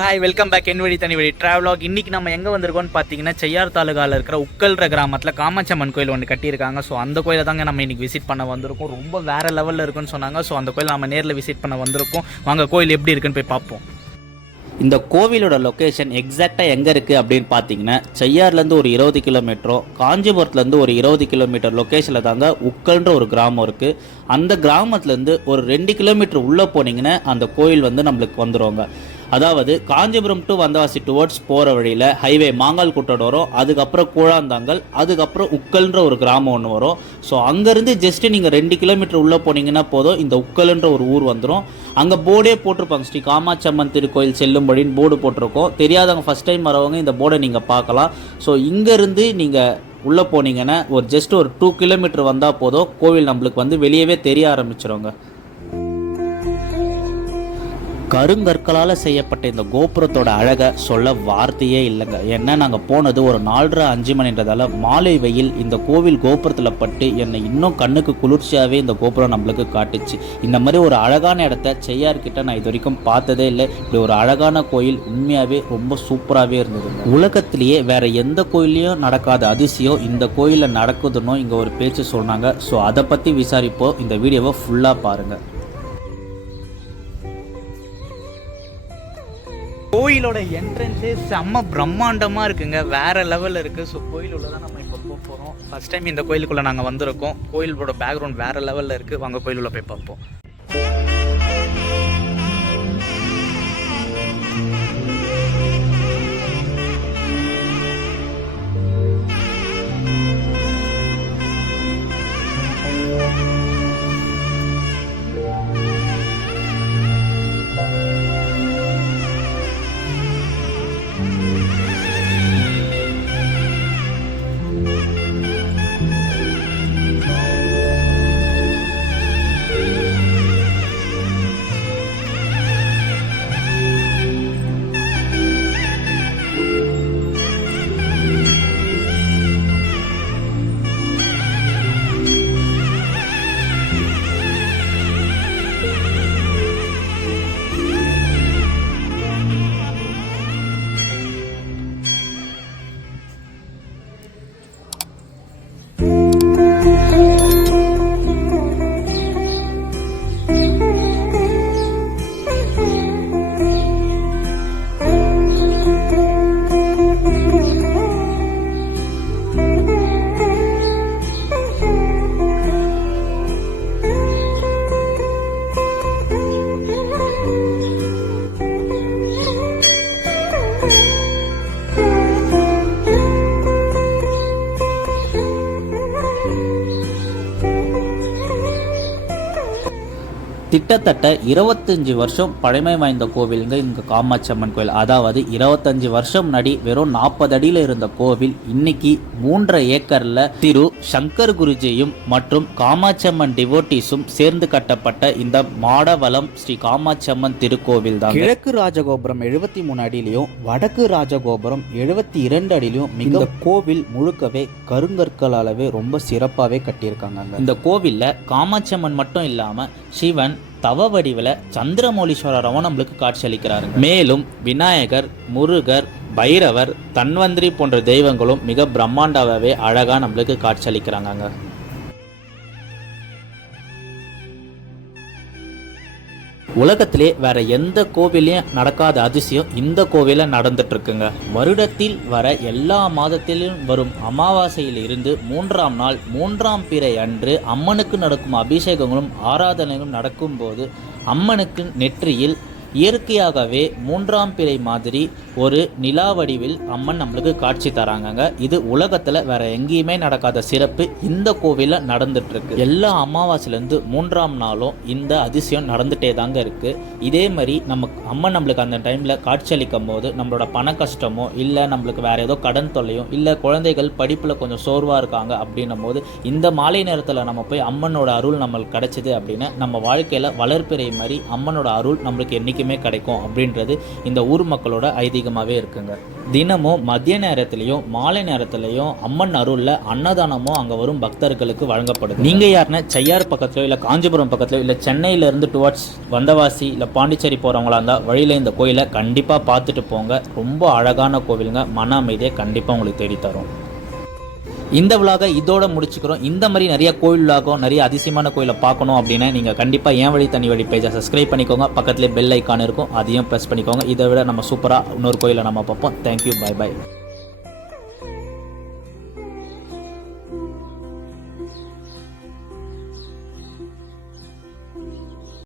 Hi, welcome back. என் வழி தனி வழி ட்ராவலாக். இன்றைக்கி நம்ம எங்கே வந்திருக்கோம்னு பார்த்தீங்கன்னா, செய்யார் தாலுகாவில் இருக்கிற உக்கல்ற கிராமத்தில் காமாட்சியம்மன் கோயில் ஒன்று கட்டியிருக்காங்க. ஸோ அந்த கோயிலை தாங்க நம்ம இன்றைக்கி விசிட் பண்ண வந்திருக்கோம். ரொம்ப வேறு லெவலில் இருக்குன்னு சொன்னாங்க. ஸோ அந்த கோயில் நம்ம நேரில் விசிட் பண்ண வந்திருக்கோம். வாங்க கோயில் எப்படி இருக்குன்னு போய் பார்ப்போம். இந்த கோவிலோட லொக்கேஷன் எக்ஸாக்டாக எங்கே இருக்குது அப்படின்னு பார்த்தீங்கன்னா, செய்யார்லேருந்து ஒரு 20 கிலோமீட்டரோ, காஞ்சிபுரத்துலேருந்து ஒரு 20 கிலோமீட்டர் லொக்கேஷனில் தாங்க உக்கல்ன்ற ஒரு கிராமம் இருக்குது. அந்த கிராமத்துலேருந்து ஒரு 2 கிலோமீட்டர் உள்ளே போனீங்கன்னா அந்த கோயில் நம்மளுக்கு வந்துடுவாங்க. அதாவது காஞ்சிபுரம் டு வந்தவாசி டுவர்ட்ஸ் போகிற வழியில் ஹைவே மாங்கால் கூட்டோட வரும். அதுக்கப்புறம் கூழாந்தாங்கல், அதுக்கப்புறம் உக்கல்ன்ற ஒரு கிராமம் ஒன்று வரும். ஸோ அங்கேருந்து ஜஸ்ட்டு நீங்கள் 2 கிலோமீட்டர் உள்ளே போனீங்கன்னா போதும், இந்த உக்கல்ன்ற ஒரு ஊர் வந்துடும். அங்கே போர்டே போட்டிருப்பாங்க, ஸ்ரீ காமாட்சியம்மன் திருக்கோயில் செல்லும்படின்னு போர்டு போட்டிருக்கோம். தெரியாதவங்க ஃபஸ்ட் டைம் வரவங்க இந்த போர்டை நீங்கள் பார்க்கலாம். ஸோ இங்கேருந்து நீங்கள் உள்ளே போனீங்கன்னா ஒரு ஜஸ்ட் ஒரு 2 கிலோமீட்டர் வந்தால் போதும், கோவில் நம்மளுக்கு வெளியவே தெரிய ஆரம்பிச்சிருங்க. கருங்கற்களால் செய்யப்பட்ட இந்த கோபுரத்தோட அழகை சொல்ல வார்த்தையே இல்லைங்க. ஏன்னா நாங்கள் போனது ஒரு 4:30-5 மணின்றதால மாலை வெயில் இந்த கோவில் கோபுரத்தில் பட்டு என்னை இன்னும் கண்ணுக்கு குளிர்ச்சியாகவே இந்த கோபுரம் நம்மளுக்கு காட்டுச்சு. இந்த மாதிரி ஒரு அழகான இடத்த செய்யார்கிட்ட நான் இது வரைக்கும் பார்த்ததே இல்லை. இப்படி ஒரு அழகான கோயில் உண்மையாகவே ரொம்ப சூப்பராகவே இருந்தது. உலகத்திலேயே வேற எந்த கோயிலையும் நடக்காத அதிசயம் இந்த கோயிலில் நடக்குதுன்னு இங்கே ஒரு பேச்சு சொன்னாங்க. ஸோ அதை பற்றி விசாரிப்போம். இந்த வீடியோவை ஃபுல்லாக பாருங்கள். கோயிலோட என்ட்ரன்ஸே செம்ம பிரம்மாண்டமாக இருக்குங்க, வேறு லெவலில் இருக்குது. ஸோ கோயில் உள்ள தான் நம்ம இப்போ போகிறோம். ஃபஸ்ட் டைம் இந்த கோயிலுக்குள்ளே நாங்கள் வந்திருக்கோம். கோயிலோட பேக்ரவுண்ட் வேறு லெவலில் இருக்குது. வாங்க கோயில் உள்ள போய் பார்ப்போம். கிட்டத்தட்ட 25 வருஷம் பழமை வாய்ந்த கோவிலுங்க இங்கே காமாட்சியம்மன் கோயில். அதாவது 25 வருஷம் முன்னாடி வெறும் 40 அடியில் இருந்த கோவில் இன்னைக்கு 3.5 ஏக்கரில் திரு சங்கர் குருஜியும் மற்றும் காமாட்சியம்மன் டிவோட்டிஸும் சேர்ந்து கட்டப்பட்ட இந்த மாடவளம் ஸ்ரீ காமாட்சியம்மன் திருக்கோவில் தான். கிழக்கு ராஜகோபுரம் 73 அடியிலையும் வடக்கு ராஜகோபுரம் 72 அடியிலையும் இந்த கோவில் முழுக்கவே கருங்கற்களாலவே ரொம்ப சிறப்பாகவே கட்டியிருக்காங்க. இந்த கோவிலில் காமாட்சியம்மன் மட்டும் இல்லாமல் சிவன் தவ வடிவில் சந்திரமௌலீஸ்வரரும் நம்மளுக்கு காட்சி அளிக்கிறாரு. மேலும் விநாயகர், முருகர், பைரவர், தன்வந்திரி போன்ற தெய்வங்களும் மிக பிரம்மாண்டாவே அழகா நம்மளுக்கு காட்சி அளிக்கிறாங்க. உலகத்திலே வேற எந்த கோவிலையும் நடக்காத அதிசயம் இந்த கோவில நடந்துட்டு இருக்குங்க. வருடத்தில் வர எல்லா மாதத்திலும் வரும் அமாவாசையில் இருந்து 3ஆம் நாள் 3ஆம் பிறை அன்று அம்மனுக்கு நடக்கும் அபிஷேகங்களும் ஆராதனைகளும் நடக்கும் போது அம்மனுக்கு நெற்றியில் இயற்கையாகவே 3ஆம் பிறை மாதிரி ஒரு நிலா வடிவில் அம்மன் நம்மளுக்கு காட்சி தராங்க. இது உலகத்தில் வேற எங்கேயுமே நடக்காத சிறப்பு இந்த கோவிலில் நடந்துட்டு இருக்கு. எல்லா அமாவாசையிலேருந்து 3ஆம் நாளும் இந்த அதிசயம் நடந்துட்டே தாங்க இருக்கு. இதே மாதிரி அம்மன் நம்மளுக்கு அந்த டைமில் காட்சி அளிக்கும் போது நம்மளோட பண கஷ்டமோ இல்லை நம்மளுக்கு வேற ஏதோ கடன் தொல்லையோ இல்லை குழந்தைகள் படிப்பில் கொஞ்சம் சோர்வாக இருக்காங்க அப்படின்னும் போது இந்த மாலை நேரத்தில் நம்ம போய் அம்மனோட அருள் நம்மளுக்கு கிடைச்சிது அப்படின்னா நம்ம வாழ்க்கையில் வளர்ப்பிறை மாதிரி அம்மனோட அருள் நம்மளுக்கு என்னைக்கு என்றைக்குமே கிடைக்கும் அப்படின்றது இந்த ஊர் மக்களோட ஐதீகமாகவே இருக்குங்க. தினமும் மதிய நேரத்துலையும் மாலை நேரத்துலையும் அம்மன் அருளில் அன்னதானமும் அங்கே வரும் பக்தர்களுக்கு வழங்கப்படுது. நீங்கள் யாருன்னா செய்யார் பக்கத்துலையோ இல்லை காஞ்சிபுரம் பக்கத்துலையோ இல்லை சென்னையிலேருந்து டுவர்ட்ஸ் வந்தவாசி இல்லை பாண்டிச்சேரி போகிறவங்களா இருந்தால் வழியில் இந்த கோயிலை கண்டிப்பாக பார்த்துட்டு போங்க. ரொம்ப அழகான கோவிலுங்க, மன அமைதியை கண்டிப்பாக உங்களுக்கு தேடித்தரும். இந்த விலாகை இதோட முடிச்சுக்கிறோம். இந்த மாதிரி நிறைய கோயில் விலாகம், நிறைய அதிசயமான கோயிலை பார்க்கணும் அப்படின்னா நீங்கள் கண்டிப்பாக என் வழி தனி வழி பேஜை சப்ஸ்கிரைப் பண்ணிக்கோங்க. பக்கத்துலேயே பெல் ஐக்கான் இருக்கும், அதையும் ப்ரெஸ் பண்ணிக்கோங்க. இதை விட நம்ம சூப்பராக இன்னொரு கோயிலை நம்ம பார்ப்போம். Thank you, bye by.